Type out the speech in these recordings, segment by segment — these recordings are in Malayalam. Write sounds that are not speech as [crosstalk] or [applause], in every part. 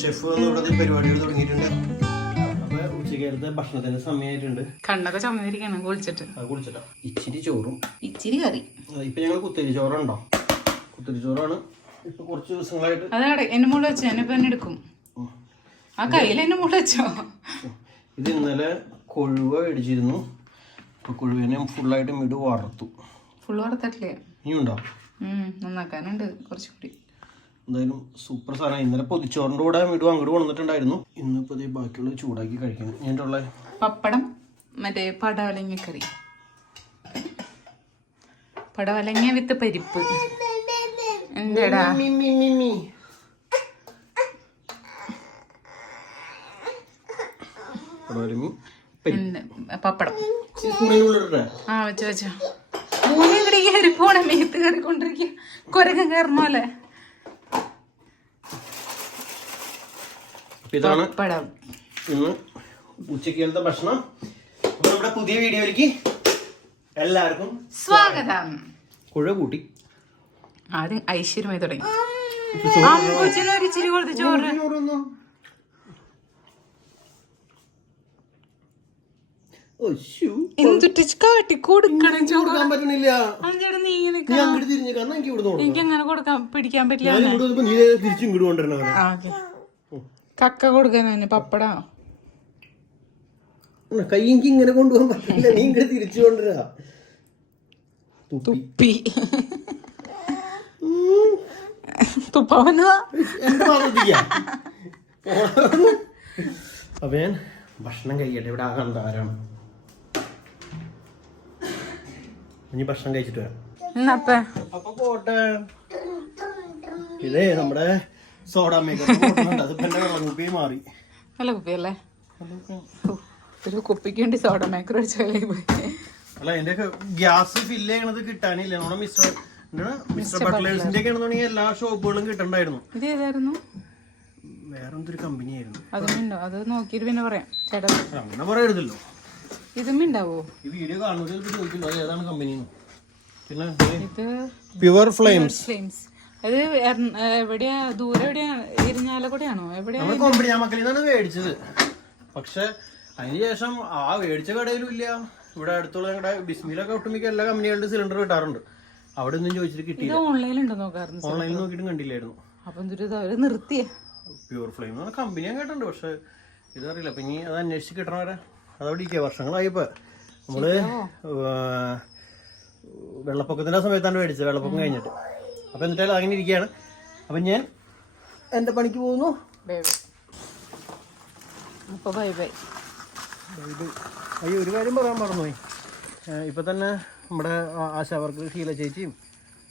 ഷെഫ് വന്ന് ഇവിടെ പരിപാടികൾ തുടങ്ങിയിട്ടുണ്ട്. അപ്പൊ ഉച്ചക്കലത്തെ ഭക്ഷണത്തിന്റെ സമയമായിട്ടുണ്ട് കണ്ണൊക്കെ ചുമന്നിരിക്കാണ് കുളിച്ചിട്ട്. അത് കുളിച്ചിട്ടാ? ഇച്ചിരി ചോറും. ഇച്ചിരി കറി. ഇപ്പൊ ഞങ്ങൾ കുത്തരി ചോറുണ്ടോ? കുത്തരി ചോറാണ്. ഇപ്പൊ കുറച്ച് ദിവസങ്ങളായിട്ട് അതാണ് എന്നെ മുകളിൽ വെച്ചോ എന്നെ ഇപ്പൊ തന്നെ എടുക്കും. ആ കയ്യിൽ എന്നെ മുകളിൽ വെച്ചോ? ഇത് ഇന്നലെ കൊഴുവ മേടിച്ചിരുന്നു. അപ്പൊ കൊഴുവിനെ ഫുള്ളായിട്ട് മിട് വറുത്തു. ഫുള്ള് വറുത്തിട്ടില്ലേ? ഇനി ഉണ്ടോ ഉം നന്നാക്കാനുണ്ട് കുറച്ചുകൂടി. എന്തായാലും സൂപ്പർ സാധനം. ഇന്നലെ പൊതിച്ചോറിന്റെ കൂടെ വീട് അങ്ങോട്ട് കൊണ്ടുവന്നിട്ടുണ്ടായിരുന്നു. ഇന്നിപ്പോ ഇത് ബാക്കിയുള്ള ചൂടാക്കി കഴിക്കണം. ഞാനുള്ള പപ്പടം മറ്റേ പടവലങ്ങ കറി. പടവലങ്ങ വിത്ത് പരിപ്പ്. എന്താടാ? പപ്പടം. ആ വെച്ചോ വെച്ചോ. മൂന്നും കൂടി കയറി പോണേ. മേത്ത് കയറിക്കൊണ്ടിരിക്കുക കുരങ്ങൻ കയറണോലെ ഇതാണ് പപ്പടം ഇന്ന് ഉച്ചക്കലത്തെ ഭക്ഷണം. അപ്പൊ നമ്മുടെ പുതിയ വീഡിയോയിലേക്ക് എല്ലാവർക്കും സ്വാഗതം. കുഴ കൂട്ടി. ആദ്യം ഐശ്വര്യമായി തുടങ്ങി. എനിക്കങ്ങനെ ഇച്ചിരി കൊടുത്ത് ചോറ്. എനിക്ക് അങ്ങനെ കൊടുക്കാൻ പിടിക്കാൻ പറ്റില്ല കക്ക കൊടുക്കാൻ പപ്പടാ? കൈ എനിക്ക് ഇങ്ങനെ കൊണ്ടുപോകാൻ പറ്റില്ല. [laughs] നീ ഇങ്ങനെ തിരിച്ചു കൊണ്ടുവരാ. തുപ്പി. തുപ്പവനാ? [laughs] അപ്പൊ ഞാൻ ഭക്ഷണം കഴിക്കട്ടെ ഇവിടെ ആകെ ആരാണ്? ഇനി ഭക്ഷണം കഴിച്ചിട്ട് വരാം. അപ്പൊ പോട്ടെ. ഇതേ നമ്മുടെ സോഡ വെള്ളക്കുപ്പി മാറി. നല്ല കുപ്പിയല്ലേ? ഒരു കുപ്പിക്ക് വേണ്ടി സോഡ മേക്കർ പോയി. അല്ല എന്റെ ഗ്യാസ് ഫില്ല് ചെയ്യണത് കിട്ടാനില്ല. നമ്മുടെ മിസ്റ്റർ മിസ്റ്റർ ബട്ട്ലേഴ്സിന്റെ ഒക്കെ ആണെന്നുണ്ടെങ്കിൽ എല്ലാ ഷോപ്പുകളും കിട്ടണ്ടായിരുന്നു. ഇത് ഏതായിരുന്നു? വേറെ എന്തൊരു കമ്പനി ആയിരുന്നു അതുമുണ്ടോ അത് നോക്കിയിട്ട് പിന്നെ പറയാം. ചേട്ടാ. അങ്ങനെ പറയരുതല്ലോ. ഇതും ഉണ്ടാവോ ഈ വീഡിയോ ചോദിക്കില്ല ഏതാണ് കമ്പനി പിന്നെ ഇത് പ്യുവർ ഫ്ലെയിംസ് ഫ്ലെയിംസ് അത് എവിടെയാ? ദൂരെ എവിടെയാ? ഇരിഞ്ഞാലക്കുടയാണോ എവിടെയാ മക്കളിൽ നിന്നാണ് മേടിച്ചത്. പക്ഷെ അതിനുശേഷം ആ മേടിച്ച കടയിലും ഇല്ല. ഇവിടെ അടുത്തുള്ള ഞങ്ങളുടെ ബിസ്മിലൊക്കെ ഒട്ടുമിക്ക എല്ലാ കമ്പനികളുടെ സിലിണ്ടർ കിട്ടാറുണ്ട്. അവിടെ ഒന്നും ചോദിച്ചിട്ട് കിട്ടിയില്ല. ഓൺലൈനിൽ ഉണ്ടോ നോക്കാറുണ്ട് ഓൺലൈനിൽ നോക്കിയിട്ടും കണ്ടില്ലായിരുന്നു. അപ്പൊ അവർ നിർത്തിയ. പ്യുവർ ഫ്ലെയിം എന്ന് പറഞ്ഞ കമ്പനി ഞാൻ കേട്ടിട്ടുണ്ട്. പക്ഷെ ഇതറിയില്ല. അപ്പൊ ഇനി അത് അന്വേഷിച്ച് കിട്ടണവരെ അതവിടെ ഇരിക്കുക വർഷങ്ങളായിപ്പോ നമ്മൾ വെള്ളപ്പൊക്കത്തിന്റെ സമയത്താണ് മേടിച്ചത്. വെള്ളപ്പൊക്കം കഴിഞ്ഞിട്ട്. അപ്പൊ എന്നിട്ടാലും അങ്ങനെ ഇരിക്കുകയാണ് അപ്പൊ ഞാൻ എന്റെ പണിക്ക് പോകുന്നു. Bye bye. Bye bye. അയ്യോ ഒരു കാര്യം പറയാൻ പറഞ്ഞു ഇപ്പൊ തന്നെ നമ്മുടെ ആശാ ആശാവർക്ക് ഷീല ചേച്ചിയും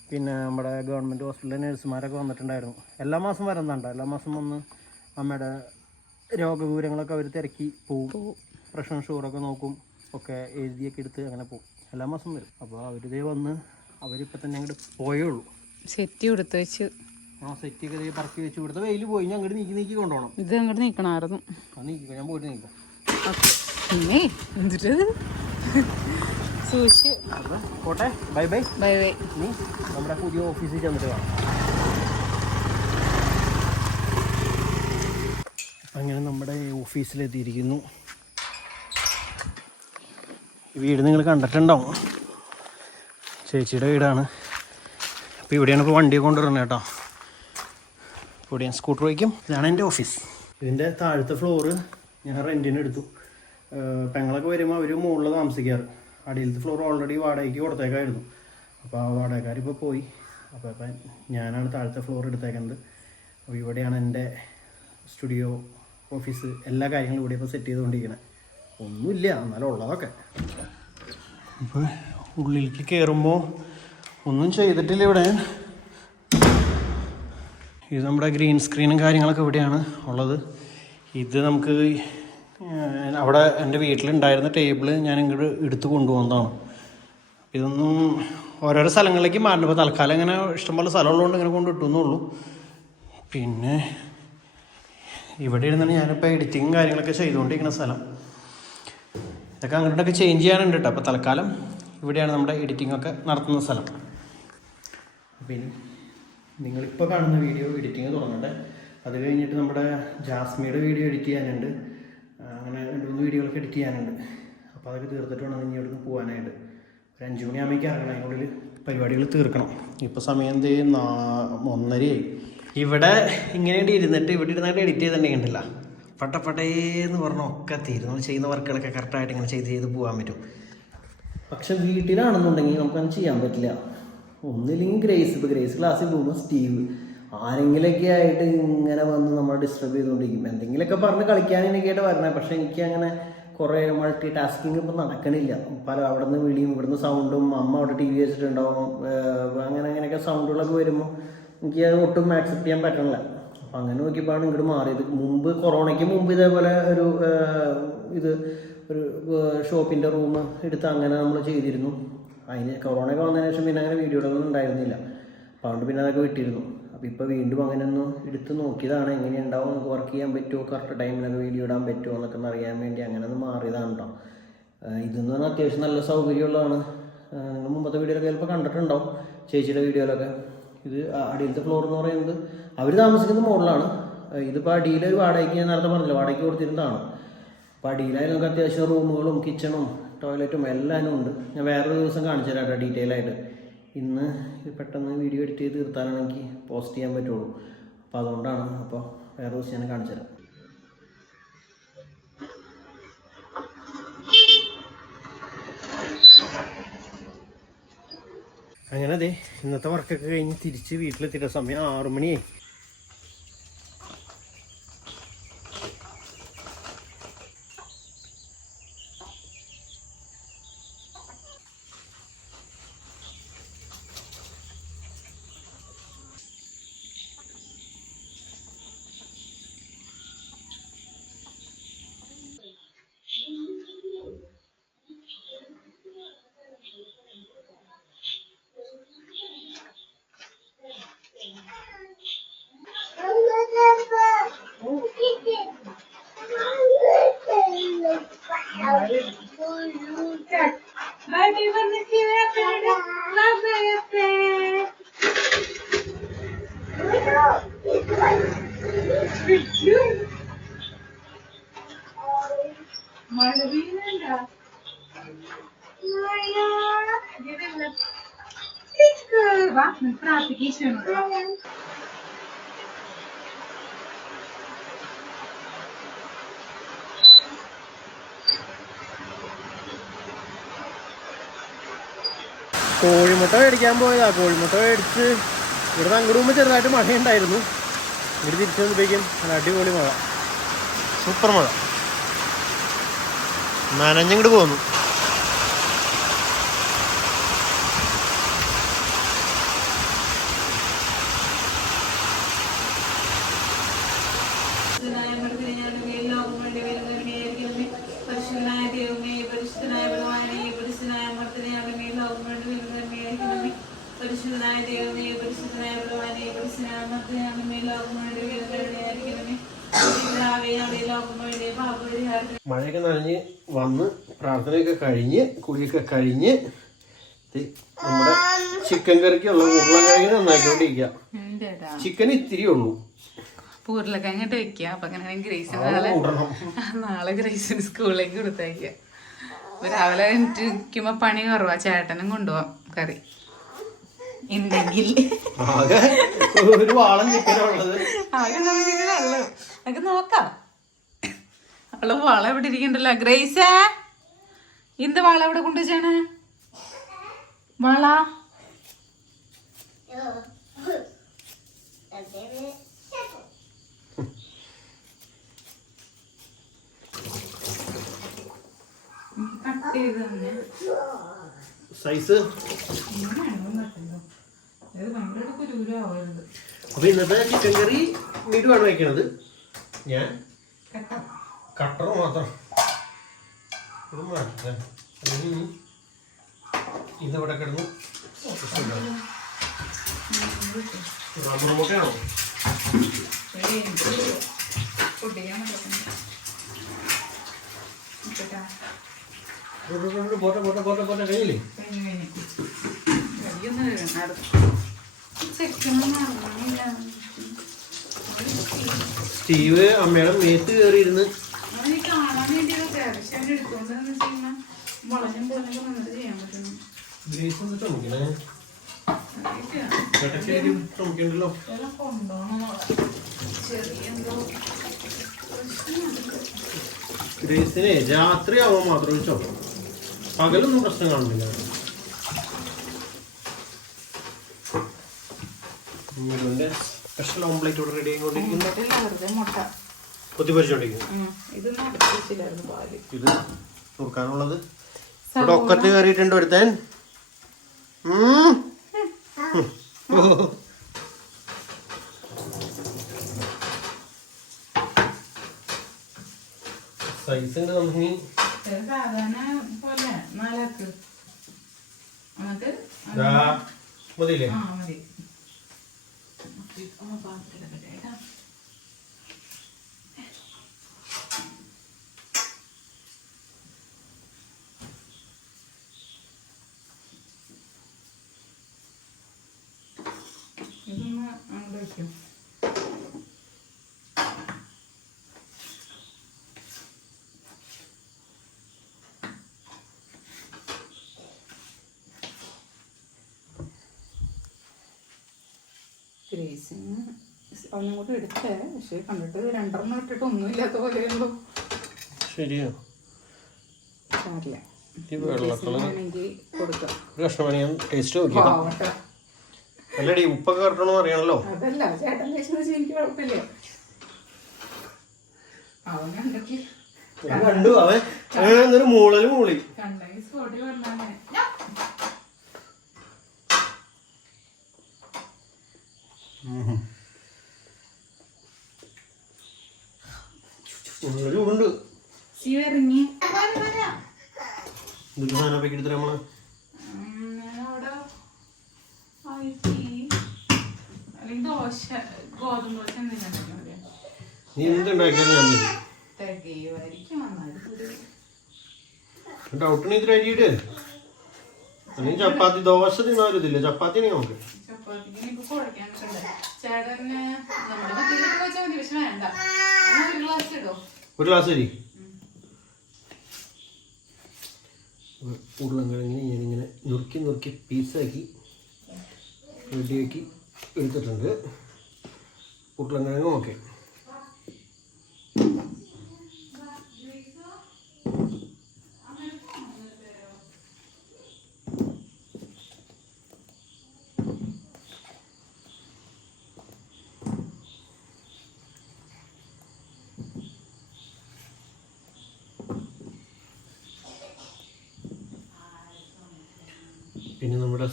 പിന്നെ നമ്മുടെ ഗവൺമെന്റ് ഹോസ്പിറ്റലിലെ നഴ്സുമാരൊക്കെ വന്നിട്ടുണ്ടായിരുന്നു. എല്ലാ മാസം വരുന്നുണ്ട്. എല്ലാ മാസം വന്ന് അമ്മയുടെ രോഗവിവരങ്ങളൊക്കെ അവർ തിരക്കി പോവും. പ്രഷർ ഷുഗറൊക്കെ നോക്കും. ഒക്കെ എഴുതിയൊക്കെ എടുത്ത് അങ്ങനെ പോകും എല്ലാ മാസം വരും. അപ്പോൾ അവരിതേ വന്ന് അവരിപ്പോൾ തന്നെ അങ്ങോട്ട് പോയേ ഉള്ളൂ. സെറ്റ് കൊടുത്ത് വെച്ച്. ആ സെറ്റ് ഒക്കെ പറക്കി വെച്ച് കൊടുത്ത് വെയിൽ പോയി. ഞാൻ അങ്ങോട്ട് നീക്കി നീക്കി കൊണ്ടുപോകണം. ഇത് അങ്ങോട്ട് നീക്കണമായിരുന്നു നീക്കിക്കോ ഞാൻ പോയിട്ട് നീക്കാം. പിന്നെ എന്നിട്ട് സൂക്ഷിച്ച്. പോട്ടെ. Bye bye. Bye bye. നീ നമ്മുടെ പുതിയ ഓഫീസിൽ ചെന്നിട്ട് കാണാം. അങ്ങനെ നമ്മുടെ ഓഫീസിലെത്തിയിരിക്കുന്നു. വീട് നിങ്ങൾ കണ്ടിട്ടുണ്ടാവും. ചേച്ചിയുടെ വീടാണ്. അപ്പോൾ ഇവിടെയാണ് ഇപ്പോൾ വണ്ടി കൊണ്ടുവരുന്നത് കേട്ടോ. ഇവിടെ ഞാൻ സ്കൂട്ടർ വയ്ക്കും. ഇതാണ് എന്റെ ഓഫീസ് ഇതിന്റെ താഴത്തെ ഫ്ലോറ് ഞാൻ റെന്റിന് എടുത്തു. പെങ്ങളൊക്കെ വരുമ്പോൾ അവർ മുകളിൽ താമസിക്കാറ്. അടിയിലത്തെ ഫ്ലോർ ഓൾറെഡി വാടകയ്ക്ക് കൊടുത്തേക്കായിരുന്നു. അപ്പോൾ ആ വാടകക്കാരിപ്പോൾ പോയി. അപ്പോൾ ഇപ്പം ഞാനാണ് താഴത്തെ ഫ്ലോർ എടുത്തേക്കുന്നത്. അപ്പോൾ ഇവിടെയാണ് എന്റെ സ്റ്റുഡിയോ ഓഫീസ് എല്ലാ കാര്യങ്ങളും ഇവിടെ ഇപ്പോൾ സെറ്റ് ചെയ്തുകൊണ്ടിരിക്കുന്നത് ഒന്നുമില്ല എന്നാലും ഉള്ളതൊക്കെ. ഇപ്പോൾ ഉള്ളിലേക്ക് കയറുമ്പോൾ ഒന്നും ചെയ്തിട്ടില്ല ഇവിടെ. ഇത് നമ്മുടെ ഗ്രീൻ സ്ക്രീനും കാര്യങ്ങളൊക്കെ ഇവിടെയാണ് ഉള്ളത്. ഇത് നമുക്ക് അവിടെ എന്റെ വീട്ടിലുണ്ടായിരുന്ന ടേബിൾ ഞാൻ ഇങ്ങോട്ട് എടുത്തു കൊണ്ടുപോകുന്നതാണ് ഇതൊന്നും ഓരോരോ സ്ഥലങ്ങളിലേക്ക് മാറ്റുമ്പോൾ തൽക്കാലം ഇങ്ങനെ ഇഷ്ടംപോലെ സ്ഥലമുള്ളതുകൊണ്ട് ഇങ്ങനെ കൊണ്ട് ഇട്ടുന്നുള്ളൂ പിന്നെ ഇവിടെ ഇരുന്നാണ് ഞാനിപ്പോൾ എഡിറ്റിങ്ങും കാര്യങ്ങളൊക്കെ ചെയ്തുകൊണ്ടിരിക്കുന്ന സ്ഥലം. ഇതൊക്കെ അങ്ങോട്ടൊക്കെ ചേഞ്ച് ചെയ്യാനുണ്ട് കേട്ടോ അപ്പോൾ തൽക്കാലം ഇവിടെയാണ് നമ്മുടെ എഡിറ്റിംഗ് ഒക്കെ നടത്തുന്ന സ്ഥലം. പിന്നെ നിങ്ങളിപ്പോൾ കാണുന്ന വീഡിയോ എഡിറ്റിങ് തുടങ്ങട്ടെ. അത് കഴിഞ്ഞിട്ട് നമ്മുടെ ജാസ്മിയുടെ വീഡിയോ എഡിറ്റ് ചെയ്യാനുണ്ട്. അങ്ങനെ രണ്ട് മൂന്ന് വീഡിയോകളൊക്കെ എഡിറ്റ് ചെയ്യാനുണ്ട്. അപ്പോൾ അതൊക്കെ തീർത്തിട്ട് വേണം ഇനി എവിടേക്ക് പോകാനായിട്ട് ഒരു അഞ്ച് മണിയാകുമ്പോഴേക്ക് ഇറങ്ങണം. അതിനുള്ളിൽ പരിപാടികൾ തീർക്കണം. ഇപ്പോൾ സമയം എന്ത്? നാ ഒന്നരയായി. ഇവിടെ ഇങ്ങനെയായിട്ട് ഇരുന്നിട്ട് ഇവിടെ ഇരുന്നിട്ട് എഡിറ്റ് ചെയ്തിട്ടുണ്ടെങ്കില്ല പട്ടപ്പട്ടേന്ന് പറഞ്ഞ ഒക്കെ തീരും. നമ്മൾ ചെയ്യുന്ന വർക്കുകളൊക്കെ കറക്റ്റായിട്ട് ഇങ്ങനെ ചെയ്ത് ചെയ്ത് പോകാൻ പറ്റും. പക്ഷെ വീട്ടിലാണെന്നുണ്ടെങ്കിൽ നമുക്കത് ചെയ്യാൻ പറ്റില്ല. ഒന്നില്ലെങ്കിൽ ഗ്രേസ്. ഇപ്പോൾ ഗ്രേസ് ക്ലാസ്സിൽ പോകുമ്പോൾ സ്റ്റീവ് ആരെങ്കിലൊക്കെ ആയിട്ട് ഇങ്ങനെ വന്ന് നമ്മൾ ഡിസ്റ്റർബ് ചെയ്തുകൊണ്ടിരിക്കും. എന്തെങ്കിലുമൊക്കെ പറഞ്ഞ് കളിക്കാനൊക്കെ ആയിട്ട് വരണേ. പക്ഷെ എനിക്ക് അങ്ങനെ കുറേ മൾട്ടി ടാസ്കിങ് ഇപ്പം നടക്കണില്ല. പല അവിടെ നിന്ന് വിളിയും ഇവിടുന്ന് സൗണ്ടും അമ്മ അവിടെ ടി വി വെച്ചിട്ടുണ്ടാവും. അങ്ങനെ അങ്ങനെയൊക്കെ സൗണ്ടുകളൊക്കെ വരുമ്പോൾ എനിക്ക് അത് ഒട്ടും ആക്സെപ്റ്റ് ചെയ്യാൻ പറ്റണില്ല. അപ്പം അങ്ങനെ നോക്കിയപ്പോഴാണ് ഇങ്ങോട്ട് മാറിയത്. മുമ്പ് കൊറോണയ്ക്ക് മുമ്പ് ഇതേപോലെ ഒരു ഇത് ഒരു ഷോപ്പിന്റെ റൂം എടുത്ത് അങ്ങനെ നമ്മൾ ചെയ്തിരുന്നു. അതിന് കൊറോണയൊക്കെ വന്നതിന് ശേഷം പിന്നെ അങ്ങനെ വീഡിയോകളൊന്നും ഉണ്ടായിരുന്നില്ല. അപ്പോൾ അതുകൊണ്ട് പിന്നെ അതൊക്കെ വിട്ടിരുന്നു. അപ്പോൾ ഇപ്പോൾ വീണ്ടും അങ്ങനെ ഒന്ന് എടുത്ത് നോക്കിയതാണ്. എങ്ങനെ ഉണ്ടാവും നമുക്ക് വർക്ക് ചെയ്യാൻ പറ്റുമോ? കറക്റ്റ് ടൈമിനൊക്കെ വീഡിയോ ഇടാൻ പറ്റുമോ എന്നൊക്കെ ഒന്ന് അറിയാൻ വേണ്ടി അങ്ങനെ ഒന്ന് മാറിയതാണ് കേട്ടോ ഇതെന്ന് പറഞ്ഞാൽ അത്യാവശ്യം നല്ല സൗകര്യമുള്ളതാണ്. നിങ്ങൾ മുമ്പത്തെ വീഡിയോയിലൊക്കെ ചിലപ്പോൾ കണ്ടിട്ടുണ്ടാവും. ചേച്ചിയുടെ വീഡിയോയിലൊക്കെ ഇത് അടിയിലത്തെ ഫ്ലോർ എന്ന് പറയുന്നത് അവർ താമസിക്കുന്ന മോഡലാണ് ഇതിപ്പോൾ അടിയിൽ ഒരു വാടകയ്ക്ക് ഞാൻ നേരത്തെ പറഞ്ഞില്ല വാടകയ്ക്ക് കൊടുത്തിരുന്നതാണ്. അപ്പോൾ അടിയിലായി നമുക്ക് അത്യാവശ്യം റൂമുകളും കിച്ചണും ടോയ്ലറ്റും എല്ലാനും ഉണ്ട്. ഞാൻ വേറൊരു ദിവസം കാണിച്ചു തരാം കേട്ടോ ഡീറ്റെയിൽ ആയിട്ട്. ഇന്ന് പെട്ടെന്ന് വീഡിയോ എഡിറ്റ് ചെയ്ത് തീർത്താലാണ് എനിക്ക് പോസ്റ്റ് ചെയ്യാൻ പറ്റുള്ളൂ. അപ്പോൾ അതുകൊണ്ടാണ് അപ്പോൾ വേറെ ദിവസം ഞാൻ കാണിച്ചു തരാം. അങ്ങനെ അതെ ഇന്നത്തെ വർക്കൊക്കെ കഴിഞ്ഞ് തിരിച്ച് വീട്ടിലെത്തിയ സമയം ആറു മണിയായി മഴ പ്രാർത്ഥിക്കേഷൻ കോഴിമുട്ട മേടിക്കാൻ പോയതാ. കോഴിമുട്ട മേടിച്ച് ഇവിടെ അങ്ങോട്ട് പോകുമ്പോൾ ചെറുതായിട്ട് മഴയുണ്ടായിരുന്നു. ഇവിടെ തിരിച്ചു വന്നപ്പോഴേക്കും അടിപൊളി മഴ. സൂപ്പർ മഴ. നനഞ്ഞിങ്ങോട്ട് പോന്നു. പരിശുദ്ധനായ ദൈവമേ പരിശുദ്ധനായ ഭഗവാനെ പരിശുദ്ധനാമത്തെ മർദ്ദനയാകമേ ലോകം മഴയൊക്കെ നനഞ്ഞ് വന്ന് പ്രാർത്ഥനയൊക്കെ കഴിഞ്ഞ് കുളിയൊക്കെ കഴിഞ്ഞ് നമ്മുടെ ചിക്കൻ കറിക്കുള്ള ഉരുളക്കിഴങ്ങ് നന്നാക്കിക്കൊണ്ടിരിക്കുക എന്റേതാ? ചിക്കൻ ഇത്തിരി ഉള്ളൂ. ഉരുളക്കിഴങ്ങിട്ട് വെക്കുക അപ്പൊ അങ്ങനെ ഗ്രേസ് നാളെ ഗ്രേസിന് സ്കൂളിലേക്ക് കൊടുത്തയക്കുക അപ്പൊ രാവിലെ എനിക്ക് പണി കുറവാ. ചേട്ടനും കൊണ്ടുപോവാം കറി. ഉണ്ടെങ്കിൽ ആകെ ഒരു വാളം ചിക്കനുള്ളത് ആകെ നമുക്ക് നോക്കാം. അവൾ വള ഇവിടെ ഇരിക്കണ്ടല്ലോ? ഗ്രേസേ എന്ത് വള ഇവിടെ കൊണ്ടുവച്ചാണ് വള? സൈസ് ഇത് ഭയങ്കര കുരൂരാവരുത് അപ്പൊ ഇന്നത്തെ ചിക്കൻ കറി വീടുമാണ് വെക്കണത് ഞാൻ കട്ടർ മാത്രം ഇന്നിവിടെ ഇതിവിടെ കിടന്നു റബ്ബർ മുട്ടയാണോ പോട്ടെ പോട്ടെ പോട്ടെ പോട്ടെ കഴിഞ്ഞില്ലേ ചെക്കനൊന്നും അറിഞ്ഞില്ല സ്റ്റീവ് അമ്മയുടെ മേത്ത് കയറിയിരുന്ന്. അവന് കാണാൻ വേണ്ടി മാത്രമേ അവൻ എടുത്തോണ്ട് പ്രശ്നം ചെയ്യുന്ന വളഞ്ഞും പോലൊക്കെ നന്നായിട്ട് ചെയ്യാൻ പറ്റുന്നു ഗ്രേസ് ഒന്ന് ചുമക്കണേ അറിയില്ല. ഇടയ്ക്കിടയ്ക്ക് ചുമക്കണ്ടല്ലോ ഇതെല്ലാം കൊണ്ടുപോകണം ചെറിയ എന്തോ ഗ്രേസിനെ രാത്രി ആവാൻ മാത്രമേ ചുമ പകലൊന്നും പ്രശ്നം കാണുന്നില്ല മിലുവിന്റെ സ്പെഷ്യൽ ഓംപ്ലേറ്റ് ഇവിടെ റെഡി ആയിക്കൊണ്ടിരിക്കുന്നു. ഇങ്ങോട്ടില്ല വെറുതെ മുട്ട. കൊത്തി പൊരിച്ചോണ്ടിരിക്കുന്നു ഉം. ഇതൊന്നും അടച്ചു പാൽ. ഇത് തുറക്കാനുള്ളത് ഇവിടെ ഒക്കത്ത് കയറിയിട്ടുണ്ട് ഒരുത്തൻ. സൈസ് ഉണ്ട് നമുക്ക്. മതിയില്ലേ? ആ മതി ആ, പാത്രത്തിലൊക്കെ ഇടാം. ഇതൊന്ന് അങ്ങോട്ട് വയ്ക്കും ഗ്രേസിങ് ഒന്നും കൂടി എടുത്തേ. പക്ഷെ കണ്ടിട്ട് രണ്ടെണ്ണം ഇട്ടിട്ട് ഒന്നുമില്ലാത്ത പോലെയുള്ളൂ. ശരിയാ. സാരില്ല. അല്ലടി ഉപ്പൊക്കെ കറക്കണമെന്ന് അറിയണല്ലോ. അതല്ല ചേട്ടൻ കഴിച്ചെന്ന് വെച്ചാൽ എനിക്ക് കുഴപ്പമില്ല. അവൻ കണ്ടിട്ട് ഞാൻ കണ്ടു അവൻ മൂളൽ മൂളി. കണ്ടെങ്കിൽ സ്പോട്ടിൽ ഉള്ള ചൂടുണ്ട് സി ഇറങ്ങി ഇതൊരു സാധനം പാക്കി എടുത്തിട്ട് നമ്മൾ നീ എന്തുണ്ടാക്കിയാലും ഞാൻ തരും ഇത്ര അരിയിട്ട് അല്ലെങ്കിൽ ചപ്പാത്തി ദോശ തിന്നാലും ഇതില്ല. ചപ്പാത്തി നമുക്ക്. ഒരു ഗ്ലാസ് കുഴക്കാൻ നിൽക്കണ്ട ചേട്ടന് നമ്മുടെ മത്തിയിലേക്ക് വെച്ചാൽ മതി പക്ഷെ വേണ്ട എന്നാ ഒരു ഗ്ലാസ് ഇടോ ഒരു ഗ്ലാസ് അരി ഉരുളൻകിഴങ്ങിന് ഞാനിങ്ങനെ നുറുക്കി നുറുക്കി പീസാക്കി റെഡിയാക്കി എടുത്തിട്ടുണ്ട്. ഉരുളങ്കിഴങ്ങും ഓക്കെ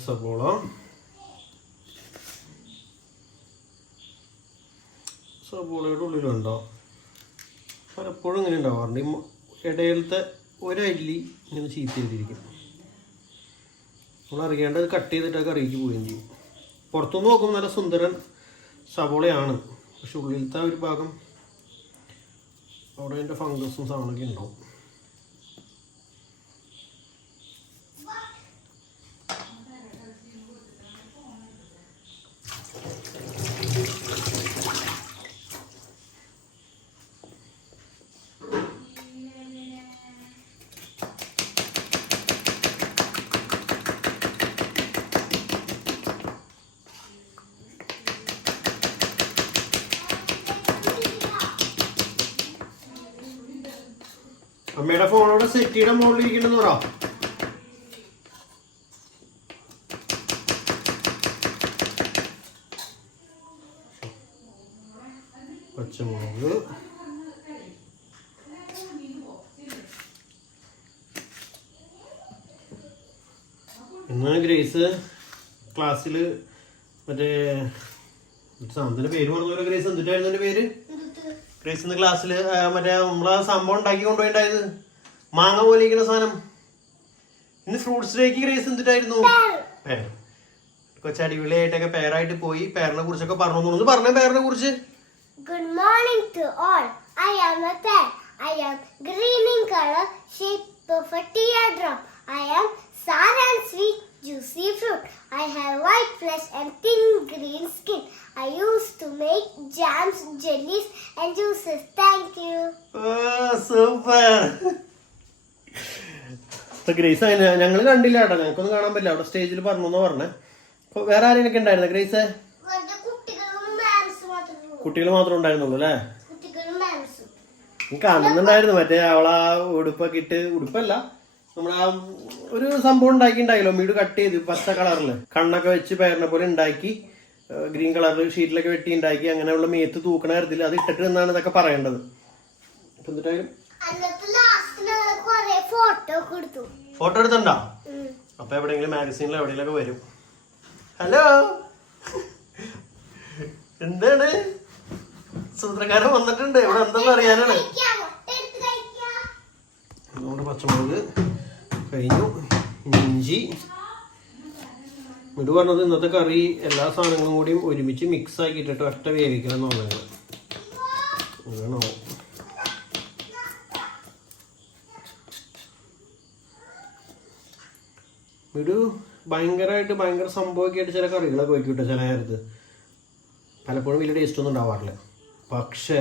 പിന്നെ സബോളയുടെ ഉള്ളിലുണ്ടോ? പലപ്പോഴും ഇങ്ങനെ ഉണ്ടാവാറുണ്ട്. ഇടയിലത്തെ ഒരല്ലി ഇങ്ങനെ ചീത്ത ചെയ്തിരിക്കും നമ്മൾ അറിയാണ്ട് കട്ട് ചെയ്തിട്ട് കറിക്ക് പോവുകയും ചെയ്യും. പുറത്തുനിന്ന് നോക്കുമ്പോൾ നല്ല സുന്ദരൻ സബോളയാണ്. പക്ഷെ ഉള്ളിലത്തെ ഒരു ഭാഗം അവിടെ അതിന്റെ ഫംഗസും സാധനമൊക്കെ ഉണ്ടാവും. അമ്മയുടെ ഫോണോടെ സെറ്റിയുടെ മുകളിൽ ഇരിക്കണമെന്ന് പറ. പച്ചമുളക്. ഇന്ന് ഗ്രേസ് ക്ലാസ്സിൽ മറ്റേ സാധനത്തിന്റെ പേര് പറഞ്ഞ ഗ്രേസ്. എന്തിട്ടായിരുന്നു എന്റെ പേര്? ഗ്രേസ് ഇന്ന് ക്ലാസ്സിൽ മറ്റേ നമ്മളെ സംഭവം ഉണ്ടാക്കി കൊണ്ടുപോയിണ്ടായത്? മാങ്ങ പോലെ ഇരിക്കുന്ന സാധനം. ഇന്ന് ഫ്രൂട്ട്സിലേക്ക് ക്രേസ് എന്തിട്ടായിരുന്നു? പേർ. കൊച്ചടിപൊളിയായിട്ടൊക്കെ പേരായിട്ട് പോയി പേരിനെ കുറിച്ചൊക്കെ പറഞ്ഞു തോന്നുന്നു. പറഞ്ഞ പേരിനെ കുറിച്ച്? Good morning to all I am a pear I am green in colour shape of a tear drop I am sour and sweet juicy fruit I have white flesh and thin green skin I use to make jams jellies and juices thank you Oh, super. Juice. Grace ഞങ്ങൾ കണ്ടില്ല ഏട്ടാ ഞങ്ങൾക്കൊന്നും കാണാൻ പറ്റില്ല. അവിടെ സ്റ്റേജിൽ പറഞ്ഞു എന്ന് പറഞ്ഞേ. അപ്പൊ വേറെ ആരെങ്കിലും ഉണ്ടായിരുന്നു ഗ്രേസ്? കുട്ടികൾ മാത്രമേ ഉണ്ടായിരുന്നുള്ളൂ അല്ലേ? കാണുന്നുണ്ടായിരുന്നു. മറ്റേ അവളാ ഉടുപ്പൊക്കെ ഇട്ട് ഉടുപ്പല്ല. നമ്മളാ ഒരു സംഭവം ഉണ്ടാക്കി ഉണ്ടായില്ലോ വീട് കട്ട് ചെയ്ത് പച്ച കളറിൽ. കണ്ണൊക്കെ വെച്ച് പേരിനെ പോലെ ഉണ്ടാക്കി ഗ്രീൻ കളറിൽ ഷീറ്റിലൊക്കെ വെട്ടി ഉണ്ടാക്കി അങ്ങനെയുള്ള മേത്ത് തൂക്കണ കാര്യത്തിൽ അത് ഇട്ടിട്ട് എന്നാണ് ഇതൊക്കെ പറയേണ്ടത്. അപ്പൊ ഫോട്ടോ എടുത്തുണ്ടോ. അപ്പൊ എവിടെയെങ്കിലും മാഗസീനിൽ എവിടെയെങ്കിലും വരും. ഹലോ എന്താണ്? സൂത്രക്കാരൻ വന്നിട്ടുണ്ട്. ഇവിടെ എന്തെന്ന് അറിയാനാണ്. അതുകൊണ്ട് പച്ചമുളക് കഴിഞ്ഞു. ഇഞ്ചി. ഇത് പറഞ്ഞത് ഇന്നത്തെ കറി എല്ലാ സാധനങ്ങളും കൂടിയും ഒരുമിച്ച് മിക്സ് ആക്കിയിട്ടിട്ട് ഒറ്റ വേവിക്കണം എന്നുള്ളത് അങ്ങനെയാണോ ഒരു ഭയങ്കരമായിട്ട് ഭയങ്കര സംഭവമൊക്കെ ആയിട്ട് ചില കറികളൊക്കെ വയ്ക്കും കേട്ടോ ചില നേരത്ത്. പലപ്പോഴും വലിയ ടേസ്റ്റ് ഒന്നും ഉണ്ടാവാറില്ല. പക്ഷേ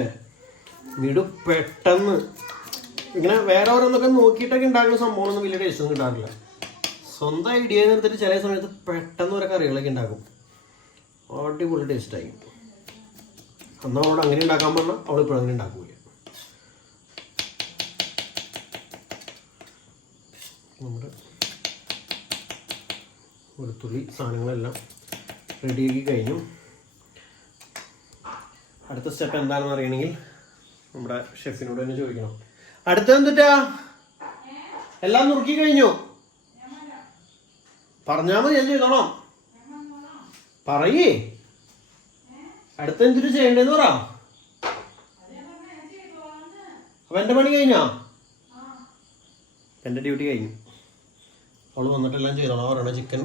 വീട് പെട്ടെന്ന് ഇങ്ങനെ വേറെ ഓരോന്നൊക്കെ നോക്കിയിട്ടൊക്കെ ഉണ്ടാക്കുന്ന സംഭവമൊന്നും വലിയ ടേസ്റ്റ് ഒന്നും കിട്ടാറില്ല. സ്വന്തം ഐഡിയ എടുത്തിട്ട് ചില സമയത്ത് പെട്ടെന്ന് ഓരോ കറികളൊക്കെ ഉണ്ടാക്കും. അടിപൊളി ടേസ്റ്റ് ആയി. അന്ന് അവളോട് അങ്ങനെ ഉണ്ടാക്കാൻ പറഞ്ഞാൽ അവൾ ഇപ്പോഴും അങ്ങനെ ഉണ്ടാക്കൂല. നമ്മുടെ വെളുത്തുള്ളി സാധനങ്ങളെല്ലാം റെഡിയാക്കി കഴിഞ്ഞു. അടുത്ത സ്റ്റെപ്പ് എന്താണെന്ന് അറിയണമെങ്കിൽ നമ്മുടെ ഷെഫിനോട് തന്നെ ചോദിക്കണം. അടുത്ത എന്തുട്ടാ? എല്ലാം നുറുക്കി കഴിഞ്ഞു. പറഞ്ഞാ മതി ഞാൻ ചെയ്തോളാം. പറയേ. അടുത്ത എന്തിനു ചെയ്യണ്ടെന്ന് പറ. അപ്പൊ എന്റെ പണി കഴിഞ്ഞാ? എന്റെ ഡ്യൂട്ടി കഴിഞ്ഞു. അവൾ വന്നിട്ടെല്ലാം ചെയ്തോളാം. പറയണ ചിക്കൻ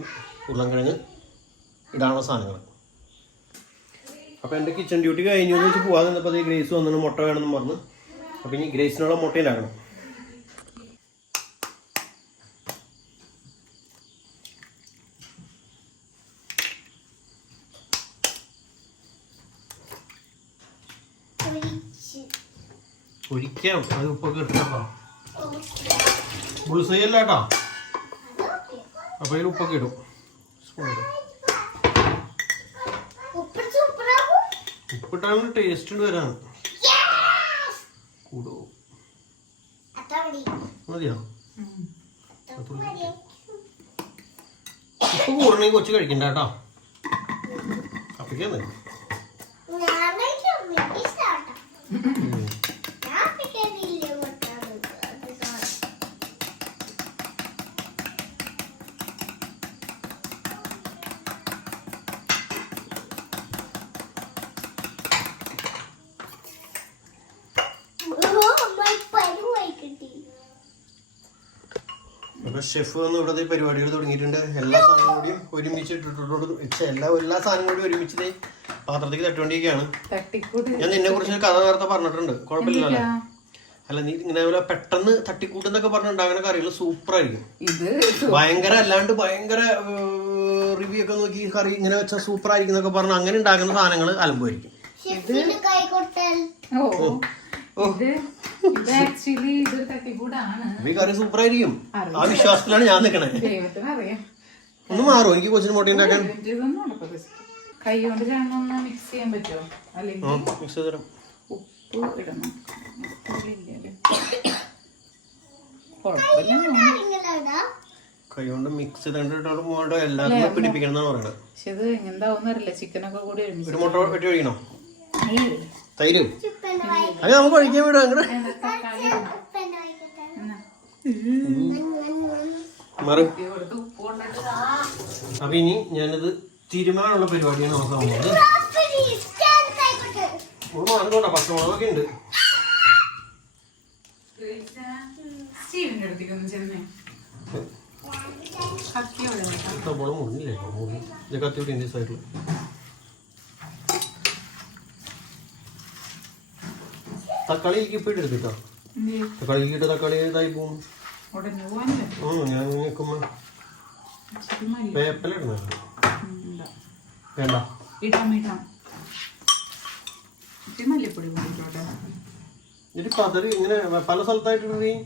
ഉരുളൻകിഴങ്ങ് ഇടാനുള്ള സാധനങ്ങൾ അപ്പോൾ എന്റെ കിച്ചൺ ഡ്യൂട്ടി കഴിഞ്ഞു എന്ന് വെച്ച് പോകാൻ നിന്നപ്പോൾ ഈ ഗ്രേസ് വന്നിട്ട് മുട്ട വേണമെന്ന് പറഞ്ഞു. അപ്പോൾ ഇനി ഗ്രേസിനുള്ള മുട്ട ഉണ്ടാക്കണം. ഒഴിക്കാം. അത് ഉപ്പൊക്കെ ഇട്ടാ ബുൾസൈ അല്ല കേട്ടോ. അപ്പൊ അതിൽ ഉപ്പൊക്കെ ഇടും. സ്പൂണിടും. ഉപ്പിട്ടാണ് ടേസ്റ്റ് വരാൻ. Yes! കൂടുവോ. മതിയോ. ഉപ്പ് കൂടണമെങ്കിൽ കൊച്ചു കഴിക്കണ്ട കേട്ടോ. അപ്പിക്കാന്ന് ഞാൻ കഴിക്കും. എനിക്ക് ഇഷ്ടാട്ടോ. ഞാൻ പിക്കതില്ല മുട്ടാണ്. അത് sorry. ഓ, അമ്മ പനി പോയി കിട്ടി. അപ്പൊ ഷെഫ് വന്ന് ഇവിടെ പരിപാടികൾ തുടങ്ങിയിട്ടുണ്ട്. എല്ലാ സാധനങ്ങളും കൂടിയും ഒരുമിച്ച് ഇട്ടിട്ടുണ്ട് എല്ലാ എല്ലാ സാധനങ്ങളും കൂടി ഒരുമിച്ച് പാത്രത്തേക്ക് തട്ടുകൊണ്ടിരിക്കുകയാണ് ഞാൻ നിന്നെ കുറിച്ച് കഥ നേരത്തെ പറഞ്ഞിട്ടുണ്ട്. കുഴപ്പമില്ലല്ലോ അല്ല? നീ ഇങ്ങനെ പോലെ പെട്ടെന്ന് തട്ടിക്കൂട്ടെന്നൊക്കെ പറഞ്ഞിട്ടുണ്ടാകുന്ന കറികൾ സൂപ്പർ ആയിരിക്കും ഇത് ഭയങ്കര അല്ലാണ്ട് ഭയങ്കര റിവ്യൂ ഒക്കെ നോക്കി കറി ഇങ്ങനെ വെച്ചാൽ സൂപ്പർ ആയിരിക്കും എന്നൊക്കെ പറഞ്ഞ് അങ്ങനെ ഉണ്ടാക്കുന്ന സാധനങ്ങൾ അലമ്പായിരിക്കും ഇത് കറി സൂപ്പർ ആയിരിക്കും ആ വിശ്വാസത്തിലാണ് ഞാൻ നിൽക്കണേ ഒന്ന് മാറും എനിക്ക് കൊച്ചിന് മുട്ട ഉണ്ടാക്കാൻ. കൈ കൊണ്ട് രണ്ടൊന്ന് മിക്സ് ചെയ്യാൻ പറ്റുമോ? അല്ലെങ്കിൽ മിക്സ് ചെയ്ത് തരാം. ഉപ്പ് ഇടണം. കൈ കൊണ്ട് മിക്സ് ചെയ്തിട്ട് മോട്ടോ എല്ലാവർക്കും പിടിപ്പിക്കണം എന്നാണ് പറയുന്നത് പക്ഷെ ഇത് എന്താവുന്നറിയില്ല ചിക്കനൊക്കെ കൂടി ഒരു മുട്ട വെട്ടി ഒഴിക്കണോ. തൈര്. അത് നമുക്ക് ഒഴിക്കാൻ വിടും അങ്ങനെ മറു. അപ്പൊ ഇനി ഞാനിത് തിരുമാനുള്ള പരിപാടിയാണ് നമുക്ക് പോകുന്നത് കൈ കൊടുത്ത്. പച്ചമുളകൊക്കെ ഉണ്ട്. കത്തി മുറിഞ്ഞില്ലേ? മുറിഞ്ഞു. കത്തി വിട്ട് ഇന്ത്യ സൈഡിൽ തക്കാളി ഇപ്പം എടുത്തിട്ടോ എന്ത്? ചെയ്യും? തക്കാളി ഇട്ട് തക്കാളി ഇതായി പോകും ഞാൻ നിൽക്കുമ്പോൾ പേപ്പല ഇടുന്ന വേണ്ട. ഇത് പതറി ഇങ്ങനെ പല സ്ഥലത്തായിട്ട് ഇടുകയും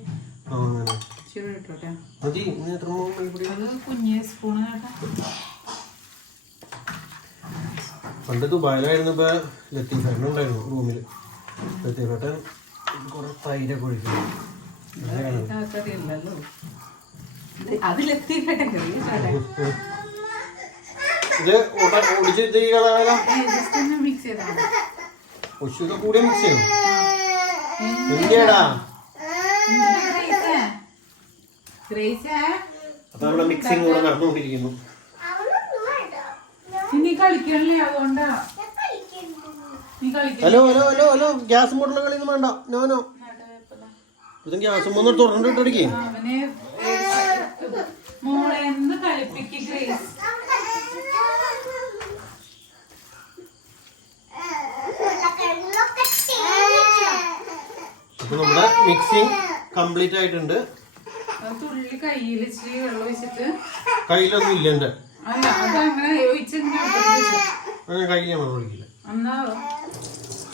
മതി ഇനി എത്ര കുഞ്ഞ് സ്പൂണ് കേട്ടോ. പണ്ട് ദുബായിലായിരുന്നപ്പോ ലത്തീഫേട്ടൻ ഉണ്ടായിരുന്നു റൂമിൽ കുറെ തൈരൊക്കെ അതിലെത്തിക്കട്ടെ ഇത് ഒടിച്ച് ഈ മിക്സ് ചെയ്താൽ കൂടി മിക്സ് ചെയ്യും എന്തിയാടാ ഗ്രേസേ ഗ്രേസേ അപ്പൊ നമ്മുടെ മിക്സിംഗ് കൂടെ നടന്നുകൊണ്ടിരിക്കുന്നു. ഇനി കളിക്കണല്ലേ അതുകൊണ്ടാ ഞാൻ കളിക്കുന്നു നീ കളിക്ക hello hello hello hello gas മോഡലുള്ള കളിയൊന്നും വേണ്ട. നോനോ ഇതും ഗ്യാസ് മൂന്ന്. അപ്പൊ നമ്മുടെ മിക്സിംഗ് കംപ്ലീറ്റ് ആയിട്ടുണ്ട്. തുള്ളി കയ്യിൽ ഇച്ചിരി വെള്ളം ഒഴിച്ചിട്ട്. കയ്യിലൊന്നും ഇല്ല എന്റെ കയ്യിലാണ് കയ്യിൽ ഒഴിക്കില്ല. എന്നാ ഞാൻ വേണമെങ്കിൽ അതാണ് അതിന്റെ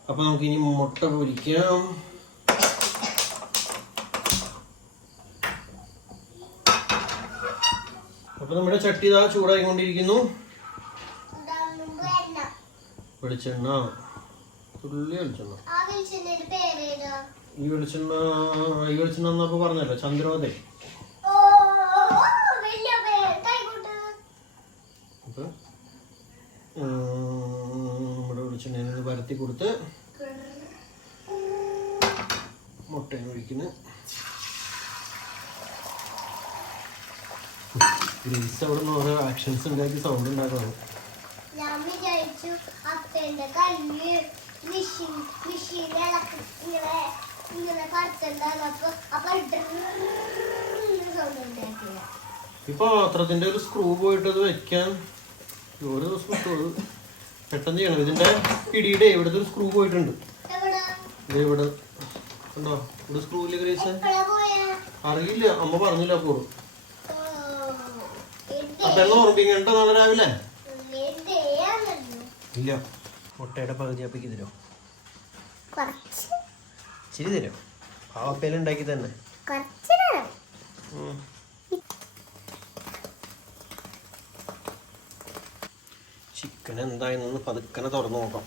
ഇതിൽ വേണ്ട, വേണ്ട. അപ്പൊ നമുക്ക് ഇനി മുട്ട പൊരിക്കാം അപ്പൊ നമ്മുടെ ചട്ടി ഇതാ ചൂടായിക്കൊണ്ടിരിക്കുന്നു. വെളിച്ചെണ്ണ തുള്ളി വെളിച്ചെണ്ണ? ഈ വെളിച്ചെണ്ണ ഈ വെളിച്ചെണ്ണ എന്നപ്പോ പറഞ്ഞല്ലോ ചന്ദ്രോദയ. അപ്പൊ പരത്തി കൊടുത്ത് മുട്ടയും ഒഴിക്കുന്നു. ഗ്രീസ് അവിടെ നിന്ന് ഓരോ ആക്ഷൻസ് ഉണ്ടാക്കി സൗണ്ട് ഉണ്ടാക്കണം. ഞാൻ വിചാരിച്ചു അപ്പന്റെ കല്ല് മെഷീൻ മെഷീൻ ഇളക്കി ഇങ്ങനെ ഇങ്ങനെ കറുത്തുണ്ടായിരുന്നു അപ്പൊ അപ്പൊ സൗണ്ട് ഉണ്ടാക്കില്ല ഈ പാത്രത്തിന്റെ ഒരു സ്ക്രൂ പോയിട്ട് അത് വെക്കാൻ ഒരു ദിവസം. പെട്ടെന്ന് ചെയ്യണം. ഇതിന്റെ പിടിയുടെ ഇവിടുത്തെ ഒരു സ്ക്രൂ പോയിട്ടുണ്ട്. ഇത് ഇവിടെ. ഉണ്ടോ ഇവിടെ സ്ക്രൂ ഇല്ല ഗ്രേസ്? അറിയില്ല. അമ്മ പറഞ്ഞില്ല അപ്പോൾ. അപ്പൊ എല്ലാം ഓർമ്മിക്കണ്ട നാളെ രാവിലെ? ഇല്ല. മുട്ടയുടെ പകുതി അപ്പേക്ക് തരും കുറച്ച്. ചിരി തരും പാവപ്പേല ഉണ്ടാക്കി തന്നെ കുറച്ച് തരാം. ഉം. ചിക്കൻ എന്തായെന്നൊന്ന് പതുക്കനെ തുറന്നു നോക്കാം.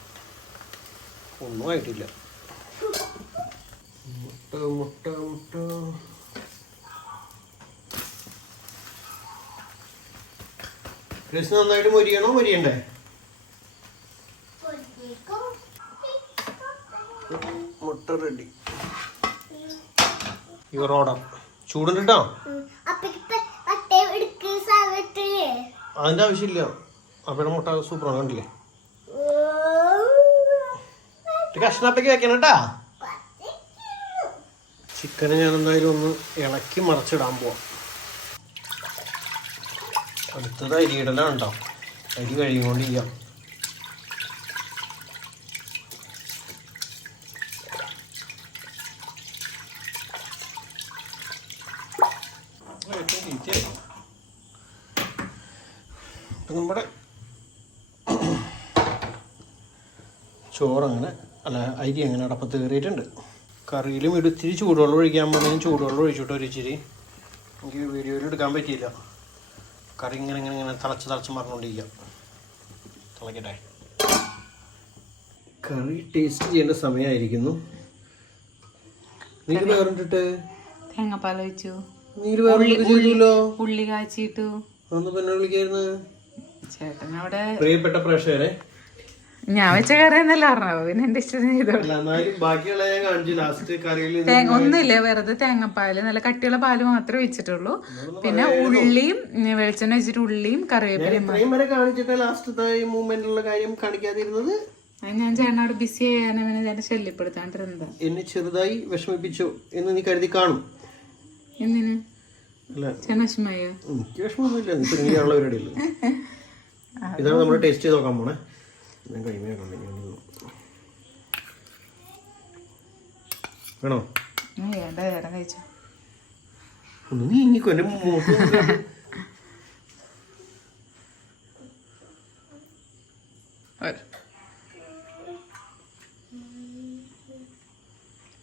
ഒന്നും ആയിട്ടില്ല. മുട്ട മുട്ട മുട്ട. കൃഷ്ണ നന്നായിട്ട് മൊരിയണോ മൊരിയണ്ടേ? പൊരിക്കും. മുട്ട റെഡി. ഇവറോടാം ചൂടുണ്ട് കേട്ടോ അതിന്റെ ആവശ്യമില്ല. അവിടെ മുട്ട സൂപ്പറാണ് കണ്ടില്ലേ? കഷ്ണപ്പയ്ക്ക് വെക്കണം കേട്ടാ. ചിക്കനെ ഞാൻ എന്തായാലും ഒന്ന് ഇളക്കി മറച്ചിടാൻ പോവാം. അടുത്തത് അരിയിടലാണ് കേട്ടോ അരി കഴിയുകൊണ്ട് ചെയ്യാം ഏറ്റവും തീറ്റയായി. ഇപ്പം നമ്മുടെ ചോറങ്ങനെ അല്ല അരി അങ്ങനെ അടപ്പത്ത് കയറിയിട്ടുണ്ട്. കറിയിലും ഇടിച്ചിരി ചൂടുവെള്ളം ഒഴിക്കാൻ പറഞ്ഞാൽ ചൂടുവെള്ളം ഒഴിച്ചിട്ട് ഒരു ഇച്ചിരി എനിക്ക് വീഡിയോയിൽ എടുക്കാൻ പറ്റിയില്ല. കറി ഇങ്ങനെ ഇങ്ങനെ ഇങ്ങനെ തിളച്ച് തിളച്ച് മറന്നുകൊണ്ടിരിക്കാം തിളക്കട്ടെ. കറി ടേസ്റ്റ് ചെയ്യേണ്ട സമയമായിരിക്കുന്നു. നീര് വേറിട്ടിട്ട് തേങ്ങാപ്പാൽ ഒഴിച്ചു. നീര് വേറെ ചെയ്തില്ലോ? ഉള്ളി കാച്ചിട്ടു ഒന്ന് പിന്നെ വിളിക്കായിരുന്നു. ചേട്ടൻ അവിടെ പ്രിയപ്പെട്ട പ്രേക്ഷകരെ ഞാൻ വെച്ച കറി എന്നല്ല പറഞ്ഞത്? പിന്നെ എന്റെ ഇഷ്ടം ചെയ്തോളൂ ഒന്നുമില്ല. വെറുതെ തേങ്ങാപ്പാൽ. നല്ല കട്ടിയുള്ള പാൽ മാത്രമേ വെച്ചിട്ടുള്ളൂ. പിന്നെ ഉള്ളിയും വെളിച്ചെണ്ണ വെച്ചിട്ട് ഉള്ളിയും കറിവേപ്പിലയും ഞാൻ ചേട്ടനോട് ബിസി ചെയ്യാൻ പിന്നെ ചേട്ടൻ ശല്യപ്പെടുത്താണ്ടിരുന്നത്. എന്നെ ചെറുതായി വിഷമിപ്പിച്ചു എന്ന് നീ കരുതി കാണും. എന്തിന്? അല്ല. ചെന്നശമായോ എനിക്ക് വിഷമമൊന്നുമില്ല. [laughs] ഇതാണ് നമ്മൾ ടേസ്റ്റ് ചെയ്ത് നോക്കാൻ പോണേ. ഞാൻ കൈമേ കണ്ടിങ്ങനെ വേണോ ഒന്ന് നീങ്ങിക്കോ എന്റെ മൂത്ത് നോക്ക്.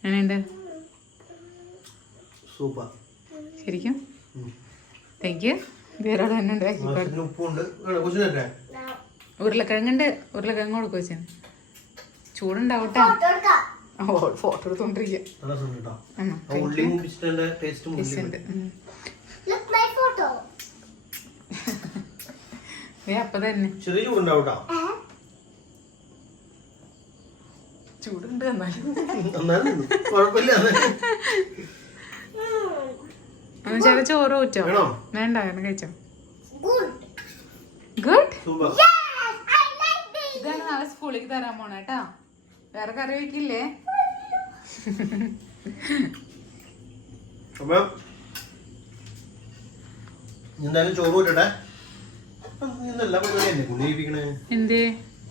എങ്ങനെയുണ്ട് സൂപ്പർ ശരിക്കും? താങ്ക് യു വേറെ തന്നെ ഉണ്ടാക്കി ഉപ്പുണ്ട്. കൊച്ചിനെ ഉരുളക്കിഴങ്ങുണ്ട്. ഉരുളക്കിഴങ്ങ് കൊടുക്കുക വെച്ചാൽ ചൂടുണ്ടാവട്ടെ. ഫോട്ടോ എടുത്തോണ്ടിരിക്കുക അപ്പൊ തന്നെ. ചൂടുണ്ട് എന്നാലും. ചോറ് ഊറ്റോ? വേണ്ട വേണം കഴിച്ചോ? Good good super Yes, I like this. ഇതാണ് തരാൻ പോണ കേട്ടാ വേറെ കറി വയ്ക്കില്ലേ എന്തായാലും ചോറ് കൂട്ടട്ടെ? എന്തേ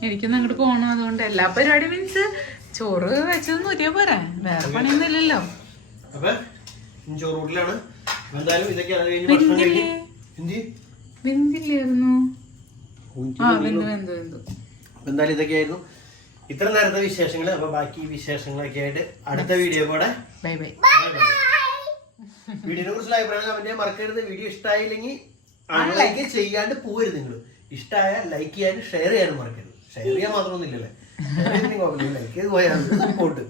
എനിക്കൊന്നും അങ്ങോട്ട് പോകണം അതുകൊണ്ട് എല്ലാ പരിപാടി മീൻസ് ചോറ് വെച്ചത് ഒരേ പോരാ. വേറെ പണിയൊന്നും ഇല്ലല്ലോ. വെന്തില്ലായിരുന്നു. ആ വെന്തു വെന്തു വെന്തു. അപ്പൊ എന്തായാലും ഇതൊക്കെയായിരുന്നു. ഇത്ര നേരത്തെ വിശേഷങ്ങൾ അപ്പൊ ബാക്കി വിശേഷങ്ങളൊക്കെ ആയിട്ട് അടുത്ത വീഡിയോ കൂടെ. Bye bye. വീഡിയോനെ കുറിച്ചുള്ള അഭിപ്രായം കമന്റ് മറക്കരുത്. വീഡിയോ ഇഷ്ടമായില്ലെങ്കിൽ അൺലൈക്ക് ചെയ്യാണ്ട് പോകരുത് നിങ്ങൾ. ഇഷ്ടമായ ലൈക്ക് ചെയ്യാനും ഷെയർ ചെയ്യാനും മറക്കരുത്. ഷെയർ ചെയ്യാൻ മാത്രമൊന്നുമില്ലല്ലേ? ലൈക്ക് ചെയ്ത് പോയാൽ സപ്പോർട്ട്